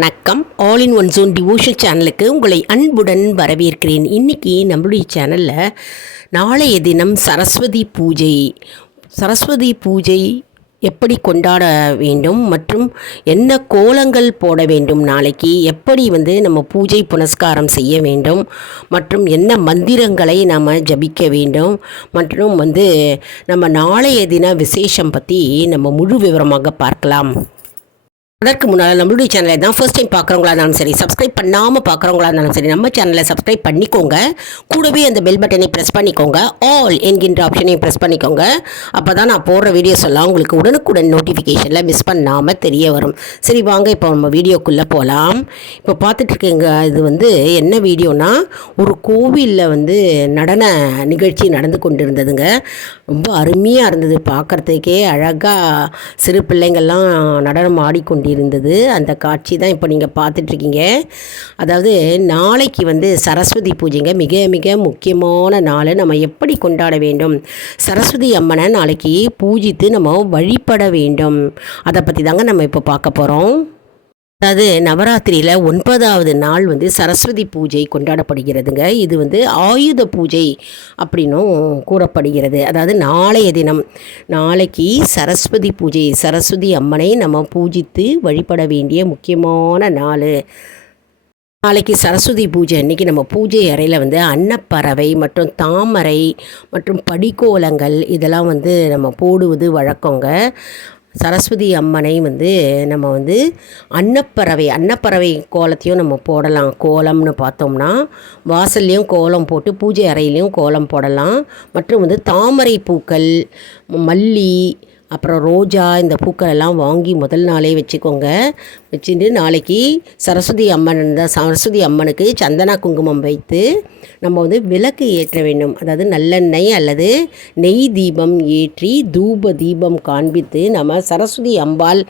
வணக்கம். All in one John devotion சேனலுக்கு உங்களை அன்புடன் வரவேற்கிறேன். இன்றைக்கி நம்மளுடைய சேனலில் நாளைய தினம் சரஸ்வதி பூஜை. சரஸ்வதி பூஜை எப்படி கொண்டாட வேண்டும் மற்றும் என்ன கோலங்கள் போட வேண்டும் நாளைக்கு? எப்படி வந்து நம்ம பூஜை புனஸ்காரம் செய்ய வேண்டும் மற்றும் என்ன மந்திரங்களை நாம் ஜபிக்க வேண்டும் மற்றும் வந்து நம்ம நாளைய தின விசேஷம் பற்றி நம்ம முழு விவரமாக பார்க்கலாம். அதற்கு முன்னால் நம்மளுடைய சேனலை தான் ஃபர்ஸ்ட் டைம் பார்க்குறவங்களா இருந்தாலும் சரி சப்ஸ்கிரைப் பண்ணாமல் பார்க்குறவங்களா இருந்தாலும் சரி நம்ம சேனலை சப்ஸ்கிரைப் பண்ணிக்கோங்க. கூடவே அந்த பெல் பட்டனை ப்ரெஸ் பண்ணிக்கோங்க. ஆல் என்கின்ற ஆப்ஷனையும் ப்ரெஸ் பண்ணிக்கோங்க. அப்போ தான் நான் போடுற வீடியோஸ் எல்லாம் உங்களுக்கு உடனுக்குடன் நோட்டிஃபிகேஷனில் மிஸ் பண்ணாமல் தெரிய வரும். சரி வாங்க இப்போ நம்ம வீடியோக்குள்ளே போகலாம் இப்போ பார்த்துட்ருக்கீங்க இது வந்து என்ன வீடியோனா ஒரு கோவிலில் வந்து நடன நிகழ்ச்சி நடந்து கொண்டிருந்ததுங்க. ரொம்ப அருமையாக இருந்தது. பார்க்குறதுக்கே அழகாக சிறு பிள்ளைங்கள்லாம் நடனம் இருந்தது. அந்த காட்சி தான் இப்போ நீங்கள் பார்த்துட்ருக்கீங்க. அதாவது நாளைக்கு வந்து சரஸ்வதி பூஜைங்க மிக மிக முக்கியமான நாள். நம்ம எப்படி கொண்டாட வேண்டும்? சரஸ்வதி அம்மனை நாளைக்கு பூஜித்து நம்ம வழிபட வேண்டும். அதை பற்றி தாங்க நம்ம இப்போ பார்க்க போகிறோம் அதாவது நவராத்திரியில் ஒன்பதாவது நாள் வந்து சரஸ்வதி பூஜை கொண்டாடப்படுகிறதுங்க. இது வந்து ஆயுத பூஜை அப்படின்னும் கூறப்படுகிறது. அதாவது நாளைய தினம் நாளைக்கு சரஸ்வதி பூஜை சரஸ்வதி அம்மனை நம்ம பூஜித்து வழிபட வேண்டிய முக்கியமான நாள். நாளைக்கு சரஸ்வதி பூஜை அன்றைக்கி நம்ம பூஜை அறையில் வந்து அன்னப்பறவை மற்றும் தாமரை மற்றும் படிக்கோலங்கள் இதெல்லாம் வந்து நம்ம போடுவது வழக்கங்க. சரஸ்வதி அம்மனை வந்து நம்ம வந்து அன்னப்பறவை அன்னப்பறவை கோலத்தையும் நம்ம போடலாம். கோலம்னு பார்த்தோம்னா வாசல்லையும் கோலம் போட்டு பூஜை அறையிலையும் கோலம் போடலாம். மற்றும் வந்து தாமரை பூக்கள் மல்லி அப்புறம் ரோஜா இந்த பூக்கள் எல்லாம் வாங்கி முதல் நாளே வச்சுக்கோங்க. வச்சுட்டு நாளைக்கு சரஸ்வதி அம்மன் தான் சரஸ்வதி அம்மனுக்கு சந்தனா குங்குமம் வைத்து நம்ம வந்து விளக்கு ஏற்ற வேண்டும். அதாவது நல்லெண்ணெய் அல்லது நெய் தீபம் ஏற்றி தூப தீபம் காண்பித்து நம்ம சரஸ்வதி அம்பாள்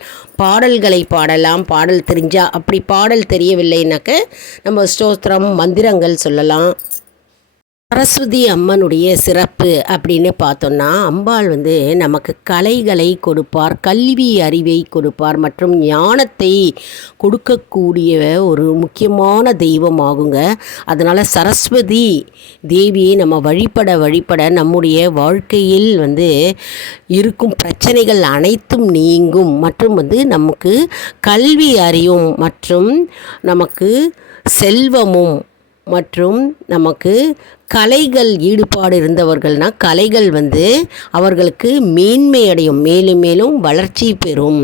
பாடல்களை பாடலாம். பாடல் தெரிஞ்சா அப்படி பாடல் தெரியவில்லைனாக்க நம்ம ஸ்தோத்திரம் மந்திரங்கள் சொல்லலாம். சரஸ்வதி அம்மனுடைய சிறப்பு அப்படின்னு பார்த்தோன்னா அம்பாள் வந்து நமக்கு கலைகளை கொடுப்பார் கல்வி அறிவை கொடுப்பார் மற்றும் ஞானத்தை கொடுக்கக்கூடிய ஒரு முக்கியமான தெய்வம் ஆகுங்க அதனால் சரஸ்வதி தேவியை நம்ம வழிபட வழிபட நம்முடைய வாழ்க்கையில் வந்து இருக்கும் பிரச்சனைகள் அனைத்தும் நீங்கும். மற்றும் வந்து நமக்கு கல்வி அறிவும் மற்றும் நமக்கு செல்வமும் மற்றும் நமக்கு கலைகள் ஈடுபாடு இருந்தவர்கள்னால் கலைகள் வந்து அவர்களுக்கு மேன்மை அடையும் மேலும் மேலும் வளர்ச்சி பெறும்.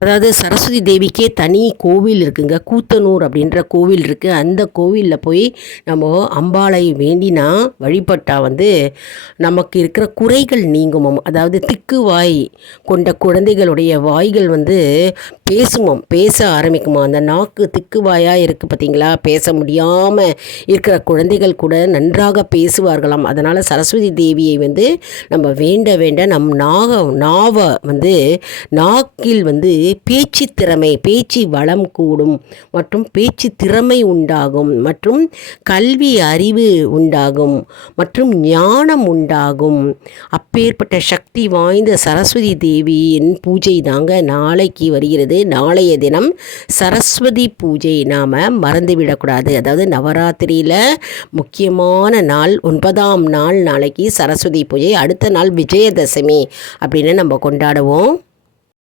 அதாவது சரஸ்வதி தேவிக்கே தனி கோவில் இருக்குங்க. கூத்தனூர் அப்படின்ற கோவில் இருக்குது அந்த கோவிலில் போய் நம்ம அம்பாளை வேண்டினா வழிபட்டால் வந்து நமக்கு இருக்கிற குறைகள் நீங்குமாம் அதாவது திக்கு வாய் கொண்ட குழந்தைகளுடைய வாய்கள் வந்து பேசுமோம் பேச ஆரம்பிக்குமா அந்த நாக்கு திக்கு வாயாக இருக்குது பார்த்தீங்களா? பேச முடியாமல் இருக்கிற குழந்தைகள் கூட நன்றாக பேசுவார்களாம் அதனால் சரஸ்வதி தேவியை வந்து நம்ம வேண்ட வேண்ட நம் நாக நாவை வந்து நாக்கில் வந்து பேச்சு திறமை பேச்சு வளம் கூடும் மற்றும் பேச்சு திறமை உண்டாகும் மற்றும் கல்வி அறிவு உண்டாகும் மற்றும் ஞானம் உண்டாகும். அப்பேற்பட்ட சக்தி வாய்ந்த சரஸ்வதி தேவியின் பூஜை தாங்க நாளைக்கு வருகிறது. நாளைய தினம் சரஸ்வதி பூஜை நாம் மறந்துவிடக்கூடாது. அதாவது நவராத்திரியில் முக்கியமான நாள் ஒன்பதாம் நாள் நாளைக்கு சரஸ்வதி பூஜை அடுத்த நாள் விஜயதசமி அப்படின்னு நம்ம கொண்டாடுவோம்.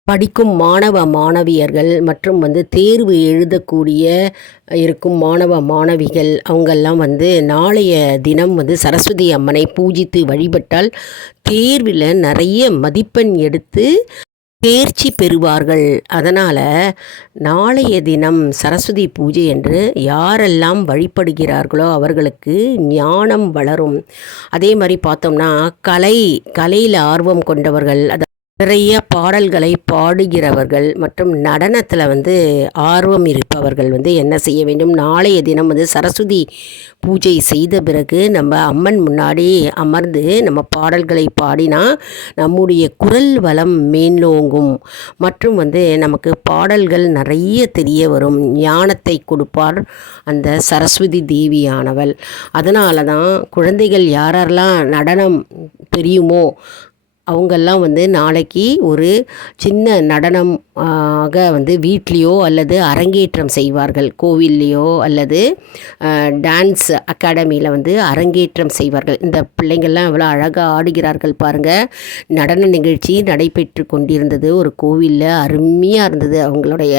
படிக்கும் மாணவ மாணவியர்கள் மற்றும் வந்து தேர்வு எழுதக்கூடிய இருக்கும் மாணவ மாணவிகள் அவங்கெல்லாம் வந்து நாளைய தினம் வந்து சரஸ்வதி அம்மனை பூஜித்து வழிபட்டால் தேர்வில் நிறைய மதிப்பெண் எடுத்து தேர்ச்சி பெறுவார்கள். அதனால் நாளைய தினம் சரஸ்வதி பூஜை என்று யாரெல்லாம் வழிபடுகிறார்களோ அவர்களுக்கு ஞானம் வளரும். அதே மாதிரி பார்த்தோம்னா கலை கலையில் ஆர்வம் கொண்டவர்கள் நிறைய பாடல்களை பாடுகிறவர்கள் மற்றும் நடனத்தில் வந்து ஆர்வம் இருப்பவர்கள் வந்து என்ன செய்ய வேண்டும்? நாளைய தினம் வந்து சரஸ்வதி பூஜை செய்த பிறகு நம்ம அம்மன் முன்னாடி அமர்ந்து நம்ம பாடல்களை பாடினா நம்முடைய குரல் வளம் மேலோங்கும். மற்றும் வந்து நமக்கு பாடல்கள் நிறைய தெரிய வரும். ஞானத்தை கொடுப்பார் அந்த சரஸ்வதி தேவியானவள். அதனால தான் குழந்தைகள் யாரெல்லாம் நடனம் தெரியுமோ அவங்கெல்லாம் வந்து நாளைக்கு ஒரு சின்ன நடனம் ஆக வந்து வீட்லேயோ அல்லது அரங்கேற்றம் செய்வார்கள். கோவில்லையோ அல்லது டான்ஸ் அகாடமியில் வந்து அரங்கேற்றம் செய்வார்கள். இந்த பிள்ளைங்கள்லாம் எவ்வளோ அழகாக ஆடுகிறார்கள் பாருங்கள் நடன நிகழ்ச்சி நடைபெற்று கொண்டிருந்தது. ஒரு கோவிலில் அருமையாக இருந்தது. அவங்களுடைய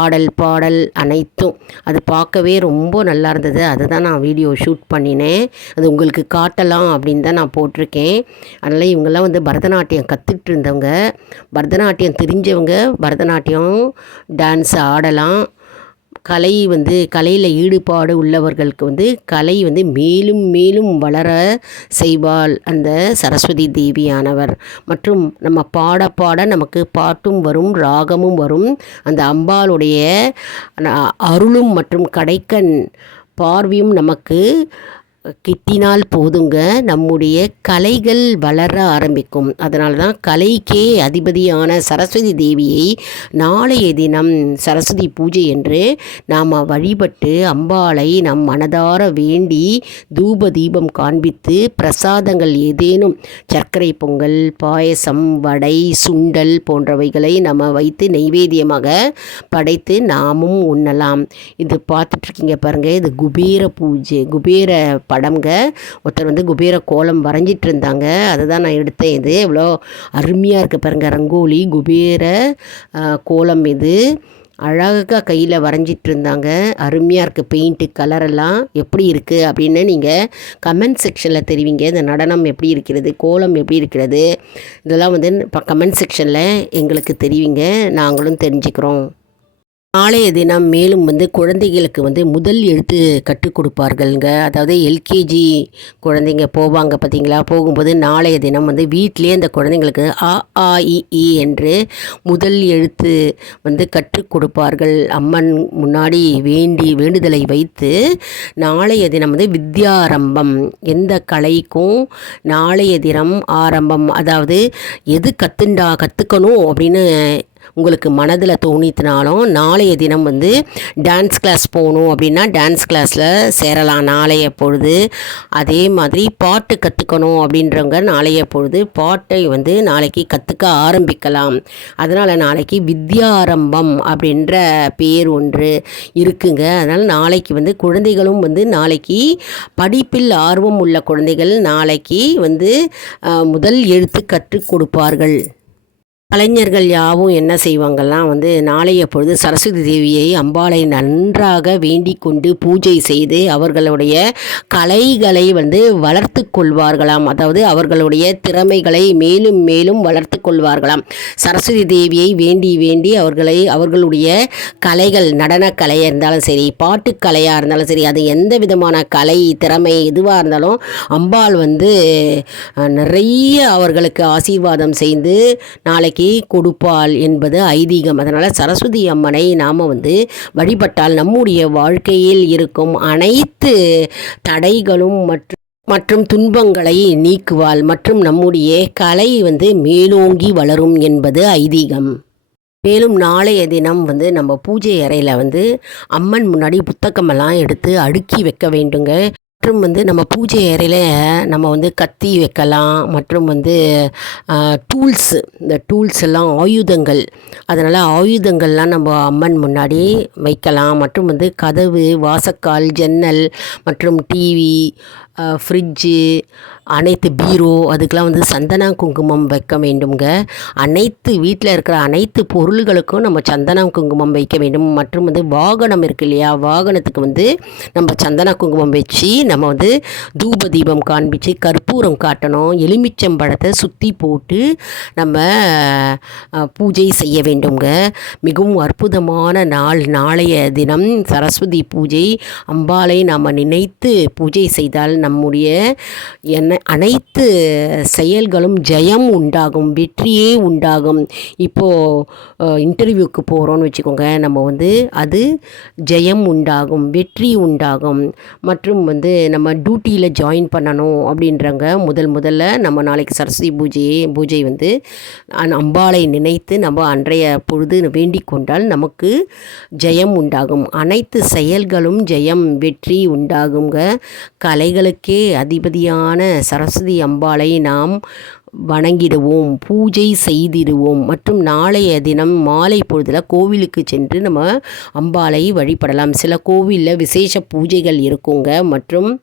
ஆடல் பாடல் அனைத்தும். அது பார்க்கவே ரொம்ப நல்லா இருந்தது. அதை தான் நான் வீடியோ ஷூட் பண்ணினேன். அது உங்களுக்கு காட்டலாம் அப்படின்னு தான் நான் போட்டிருக்கேன். அதனால் இவங்கெல்லாம் வந்து பரதநாட்டியம் கற்றுக்கிட்டு இருந்தவங்க பரதநாட்டியம் தெரிஞ்சவங்க பரதநாட்டியம் டான்ஸ் ஆடலாம். கலை வந்து கலையில் ஈடுபாடு உள்ளவர்களுக்கு வந்து கலை வந்து மேலும் மேலும் வளர செய்வாள் அந்த சரஸ்வதி தேவியானவர். மற்றும் நம்ம பாட பாட நமக்கு பாட்டும் வரும் ராகமும் வரும். அந்த அம்பாளுடைய அருளும் மற்றும் கடைக்கண் பார்வையும் நமக்கு கிட்டினால் போதுங்க. நம்முடைய கலைகள் வளர ஆரம்பிக்கும். அதனால தான் கலைக்கே அதிபதியான சரஸ்வதி தேவியை நாளைய தினம் சரஸ்வதி பூஜை என்று நாம் வழிபட்டு அம்பாளை நம் மனதார வேண்டி தூப தீபம் காண்பித்து பிரசாதங்கள் ஏதேனும் சர்க்கரை பொங்கல் பாயசம் வடை சுண்டல் போன்றவைகளை நம்ம வைத்து நெய்வேத்தியமாக படைத்து நாமும் உண்ணலாம். இது பார்த்துட்ருக்கீங்க பாருங்கள் இது குபேர பூஜை குபேர படம்ங்க. ஒருத்தர் வந்து குபேர கோலம் வரைஞ்சிட்டு இருந்தாங்க அதுதான் நான் எடுத்தேன் இது. இவ்வளோ அருமையாக இருக்குது பாருங்கள் ரங்கோலி குபேர கோலம் இது. அழகாக கையில் வரைஞ்சிட்டு இருந்தாங்க அருமையாக இருக்குது பெயிண்ட்டு கலரெல்லாம் எப்படி இருக்குது அப்படின்னு நீங்கள் கமெண்ட் செக்ஷனில் தெரிவிங்க. இந்த நடனம் எப்படி இருக்கிறது கோலம் எப்படி இருக்கிறது இதெல்லாம் வந்து இப்போ கமெண்ட் செக்ஷனில் எங்களுக்கு தெரிவிங்க. நாங்களும் தெரிஞ்சுக்கிறோம். நாளைய தினம் மேலும் வந்து குழந்தைகளுக்கு வந்து முதல் எழுத்து கற்றுக் கொடுப்பார்கள்ங்க. அதாவது எல்கேஜி குழந்தைங்க போவாங்க பார்த்தீங்களா? போகும்போது நாளைய தினம் வந்து வீட்டிலே அந்த குழந்தைங்களுக்கு ஆ ஆ இ என்று முதல் எழுத்து வந்து கற்றுக் கொடுப்பார்கள். அம்மன் முன்னாடி வேண்டி வேண்டுதலை வைத்து நாளைய தினம் வந்து வித்யாரம்பம். எந்த கலைக்கும் நாளைய தினம் ஆரம்பம். அதாவது எது கற்றுண்டா கற்றுக்கணும் அப்படின்னு உங்களுக்கு மனதில் தோணித்தினாலும் நாளைய தினம் வந்து டான்ஸ் கிளாஸ் போகணும் அப்படின்னா டான்ஸ் கிளாஸில் சேரலாம். நாளைய பொழுது அதே மாதிரி பாட்டு கற்றுக்கணும் அப்படின்றவங்க நாளைய பொழுது பாட்டை வந்து நாளைக்கு கற்றுக்க ஆரம்பிக்கலாம். அதனால் நாளைக்கு வித்யாரம்பம் அப்படின்ற பேர் ஒன்று இருக்குங்க. அதனால் நாளைக்கு வந்து குழந்தைகளும் வந்து நாளைக்கு படிப்பில் ஆர்வம் உள்ள குழந்தைகள் நாளைக்கு வந்து முதல் எழுத்து கற்றுக் கொடுப்பார்கள். கலைஞர்கள் யாவும் என்ன செய்வாங்கலாம் வந்து நாளைய பொழுது சரஸ்வதி தேவியை அம்பாளை நன்றாக வேண்டிக் கொண்டு பூஜை செய்து அவர்களுடைய கலைகளை வந்து வளர்த்து கொள்வார்களாம். அதாவது அவர்களுடைய திறமைகளை மேலும் மேலும் வளர்த்து கொள்வார்களாம். சரஸ்வதி தேவியை வேண்டி வேண்டி அவர்களை அவர்களுடைய கலைகள் நடனக்கலையாக இருந்தாலும் சரி பாட்டுக்கலையாக இருந்தாலும் சரி அது எந்த விதமான கலை திறமை எதுவாக இருந்தாலும் அம்பாள் வந்து நிறைய அவர்களுக்கு ஆசீர்வாதம் செய்து நாளைக்கு நாளைக்கு கொடுப்பாள் என்பது ஐதீகம். அதனால் சரஸ்வதி அம்மனை நாம் வந்து வழிபட்டால் நம்முடைய வாழ்க்கையில் இருக்கும் அனைத்து தடைகளும் மற்றும் மற்றும் துன்பங்களை நீக்குவாள் மற்றும் நம்முடைய கலை வந்து மேலோங்கி வளரும் என்பது ஐதீகம். மேலும் நாளைய தினம் வந்து நம்ம பூஜை அறையில் வந்து அம்மன் முன்னாடி புத்தகமெல்லாம் எடுத்து அடுக்கி வைக்க வேண்டுங்க. மற்றும் வந்து நம்ம பூஜை அறையில் நம்ம வந்து கத்தி வைக்கலாம் மற்றும் வந்து டூல்ஸு இந்த டூல்ஸ் எல்லாம் ஆயுதங்கள். அதனால் ஆயுதங்கள்லாம் நம்ம அம்மன் முன்னாடி வைக்கலாம். மற்றும் வந்து கதவு வாசக்கால் ஜன்னல் மற்றும் டிவி ஃப்ரிட்ஜு அனைத்து பீரோ அதுக்கெலாம் வந்து சந்தன குங்குமம் வைக்க வேண்டும்ங்க. அனைத்து வீட்டில் இருக்கிற அனைத்து பொருள்களுக்கும் நம்ம சந்தன குங்குமம் வைக்க வேண்டும். மற்றும் வந்து வாகனம் இருக்கு இல்லையா? வாகனத்துக்கு வந்து நம்ம சந்தன குங்குமம் வச்சு நம்ம வந்து தூப தீபம் காண்பிச்சு கற்பூரம் காட்டணும். எலுமிச்சம்பழத்தை சுற்றி போட்டு நம்ம பூஜை செய்ய வேண்டும்ங்க. மிகவும் அற்புதமான நாள் நாளைய தினம் சரஸ்வதி பூஜை. அம்பாலை நாம் நினைத்து பூஜை செய்தால் நம்முடைய என்ன அனைத்து செயல்களும் ஜெயம் உண்டாகும் வெற்றியே உண்டாகும். இப்போது இன்டர்வியூக்கு போகிறோன்னு வச்சுக்கோங்க. நம்ம வந்து அது ஜெயம் உண்டாகும் வெற்றி உண்டாகும். மற்றும் வந்து நம்ம டியூட்டியில் ஜாயின் பண்ணணும் அப்படின்றவங்க முதல் முதல்ல நம்ம நாளைக்கு சரஸ்வதி பூஜையே பூஜை வந்து அம்பாளை நினைத்து நம்ம அன்றைய பொழுது வேண்டிக் கொண்டால் நமக்கு ஜெயம் உண்டாகும். அனைத்து செயல்களும் ஜெயம் வெற்றி உண்டாகுங்க. கலைகளுக்கு அதிபதியான சரஸ்வதி அம்பாளை நாம் வணங்கிடுவோம் பூஜை செய்திடுவோம். மற்றும் நாளைய தினம் மாலை பொழுதில் கோவிலுக்கு சென்று நம்ம அம்பாளை வழிபடலாம். சில கோவிலில் விசேஷ பூஜைகள் இருக்குங்க. மற்றும்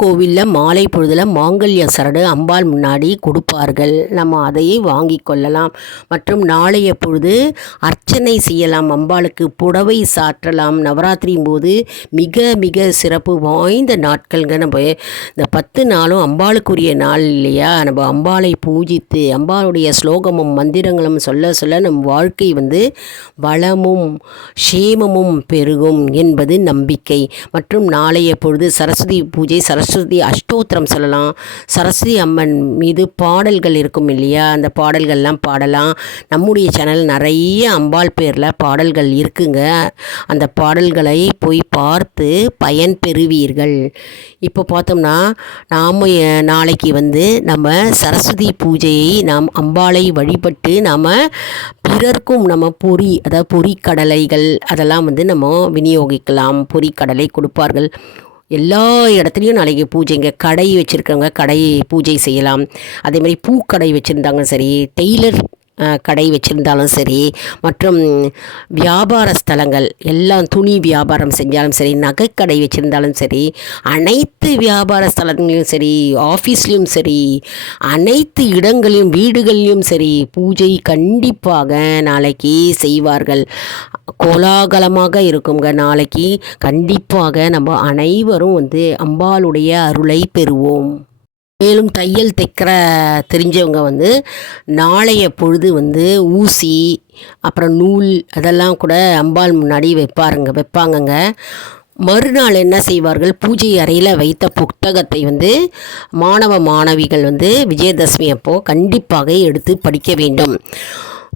கோவிலில் மாலை பொழுதில் மாங்கல்ய சரடு அம்பாள் முன்னாடி கொடுப்பார்கள். நம்ம அதையே வாங்கி கொள்ளலாம். மற்றும் நாளைய பொழுது அர்ச்சனை செய்யலாம். அம்பாளுக்கு புடவை சாற்றலாம். நவராத்திரியும் போது மிக மிக சிறப்பு வாய்ந்த நாட்கள்ங்க. நம்ம இந்த பத்து நாளும் அம்பாளுக்குரிய நாள் இல்லையா? நம்ம அம்பாளை பூஜித்து அம்பாளுடைய ஸ்லோகமும் மந்திரங்களும் சொல்ல சொல்ல நம் வாழ்க்கை வந்து வளமும் க்ஷேமமும் பெருகும் என்பது நம்பிக்கை. மற்றும் நாளைய பொழுது சரஸ்வதி பூஜை சரஸ்வதி சரஸ்வதி அஷ்டோத்திரம் சொல்லலாம். சரஸ்வதி அம்மன் மீது பாடல்கள் இருக்கும் இல்லையா? அந்த பாடல்கள்லாம் பாடலாம். நம்முடைய சேனல் நிறைய அம்பாள் பேரில் பாடல்கள் இருக்குங்க. அந்த பாடல்களை போய் பார்த்து பயன் பெறுவீர்கள். இப்போ பார்த்தோம்னா நாம் நாளைக்கு வந்து நம்ம சரஸ்வதி பூஜையை நாம் அம்பாளை வழிபட்டு நாம் பிறர்க்கும் நம்ம பொறி அதாவது பொறிக்கடலைகள் அதெல்லாம் வந்து நம்ம விநியோகிக்கலாம். பொறிக்கடலை கொடுப்பார்கள். எல்லா இடத்துலையும் நாளைக்கு பூஜைங்க கடை வச்சுருக்கவங்க கடை பூஜை செய்யலாம். அதே மாதிரி பூக்கடை வச்சுருந்தாங்க சரி டெய்லர் கடை வச்சுருந்தாலும் சரி மற்றும் வியாபார ஸ்தலங்கள் எல்லாம் துணி வியாபாரம் செஞ்சாலும் சரி நகைக்கடை வச்சுருந்தாலும் சரி அனைத்து வியாபார ஸ்தலங்களையும் சரி ஆஃபீஸ்லேயும் சரி அனைத்து இடங்களையும் வீடுகள்லையும் சரி பூஜை கண்டிப்பாக நாளைக்கு செய்வார்கள். கோலாகலமாக இருக்குங்க. நாளைக்கு கண்டிப்பாக நம்ம அனைவரும் வந்து அம்பாளுடைய அருளை பெறுவோம். மேலும் தையல் தைக்கிற தெரிஞ்சவங்க வந்து நாளைய பொழுது வந்து ஊசி அப்புறம் நூல் அதெல்லாம் கூட அம்பாள் முன்னாடி வைப்பாருங்க வைப்பாங்கங்க. மறுநாள் என்ன செய்வார்கள்? பூஜை அறையில் வைத்த புத்தகத்தை வந்து மாணவ மாணவிகள் வந்து விஜயதசமி அப்போது கண்டிப்பாக எடுத்து படிக்க வேண்டும்.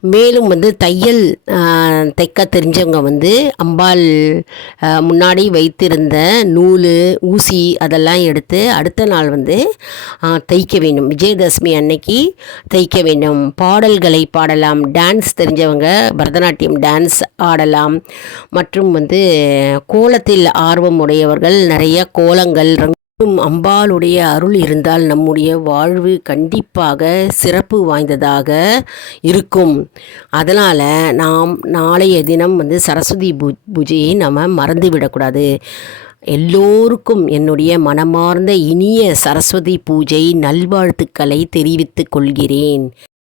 மேலும் வந்து தையல் தைக்க தெரிஞ்சவங்க வந்து அம்பாள் முன்னாடி வைத்திருந்த நூல் ஊசி அதெல்லாம் எடுத்து அடுத்த நாள் வந்து தைக்க வேண்டும். விஜயதசமி அன்னைக்கு தைக்க வேண்டும். பாடல்களை பாடலாம். டான்ஸ் தெரிஞ்சவங்க பரதநாட்டியம் டான்ஸ் ஆடலாம். மற்றும் வந்து கோலத்தில் ஆர்வம் உடையவர்கள் நிறைய கோலங்கள் அம்பாளுடைய அருள் இருந்தால் நம்முடைய வாழ்வு கண்டிப்பாக சிறப்பு வாய்ந்ததாக இருக்கும். அதனால் நாம் நாளைய தினம் வந்து சரஸ்வதி பூ பூஜையை நம்ம மறந்து விடக்கூடாது எல்லோருக்கும் என்னுடைய மனமார்ந்த இனிய சரஸ்வதி பூஜை நல்வாழ்த்துக்களை தெரிவித்துக் கொள்கிறேன்.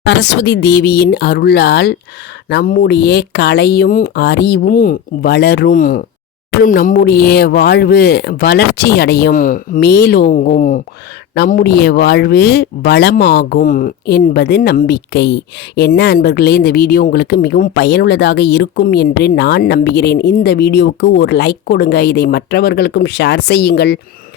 சரஸ்வதி தேவியின் அருளால் நம்முடைய கலையும் அறிவும் வளரும். மற்றும் நம்முடைய வாழ்வு வளர்ச்சி அடையும் மேலோங்கும். நம்முடைய வாழ்வு வளமாகும் என்பது நம்பிக்கை. என்ன அன்பர்களே இந்த வீடியோ உங்களுக்கு மிகவும் பயனுள்ளதாக இருக்கும் என்று நான் நம்புகிறேன். இந்த வீடியோவுக்கு ஒரு லைக் கொடுங்க. இதை மற்றவர்களுக்கும் ஷேர் செய்யுங்கள்.